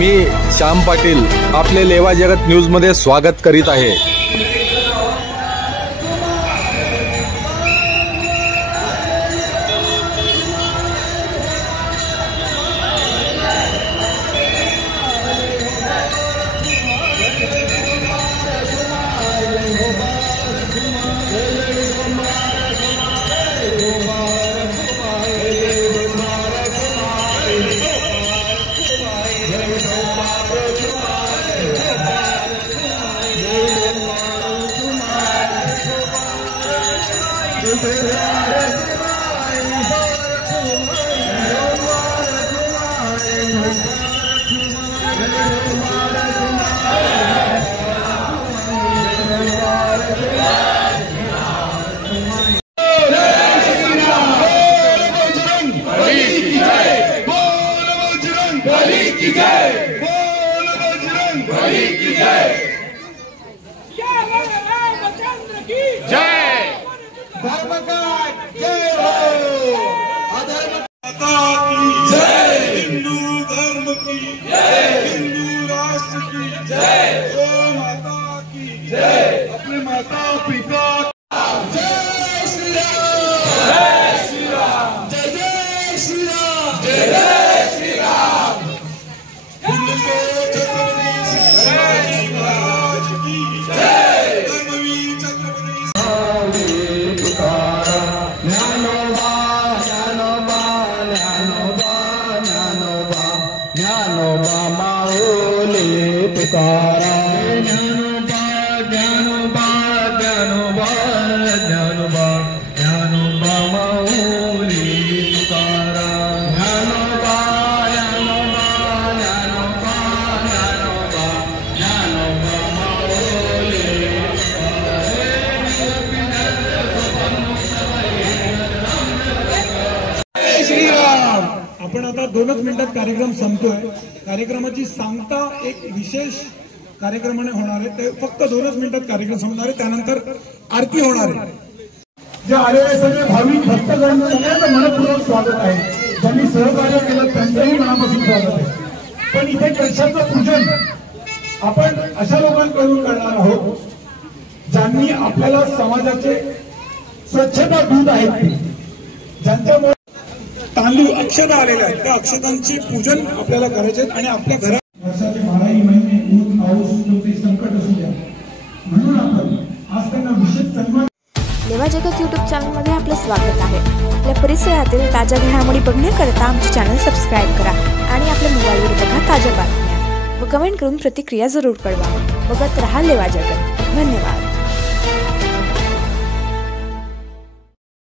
मी श्याम पाटील आपले लेवा जगत न्यूज मध्ये स्वागत करीत आहे। आपण आता 2च मिनिटात कार्यक्रम संपतोय। कार्यक्रमाची सांगता एक विशेष कार्यक्रमाने होणार आहे, ते फक्त 2च मिनिटात कार्यक्रम संपणार आहे, त्यानंतर आरती होणार आहे। जे आलेले सगळे भाविक भक्तगण सगळ्यांचं मनपूर्वक स्वागत आहे। ज्यांनी सहकार्य केलं त्यांचंही मनापासून स्वागत आहे। पण इथे कलशाचं पूजन आपण अशा लोकांकडून करणार आहोत ज्यांनी आपल्याला समाजाचे स्वच्छता दूत आहेत, ते ज्यांच्यामुळे तांदूळ अक्षता आलेल्या आहेत, त्या अक्षतांची पूजन आपल्याला करायचे आणि आपल्या घरात वर्षाचे 12 महिने ऊन पाऊस कोणते संकट असू द्या म्हणून आपण आज त्यांना विशेष सन्मान। लेवा जगत यूट्यूब चॅनल मध्ये आपलं स्वागत आहे। आपल्या परिसरातील ताज्या घडामोडी बघण्याकरता आमचे चॅनल सबस्क्राइब करा आणि आपल्या मोबाईलवर बघा ताज्या बातम्या व कमेंट करून प्रतिक्रिया जरूर कळवा। बघत रहा लेवा जगत। धन्यवाद।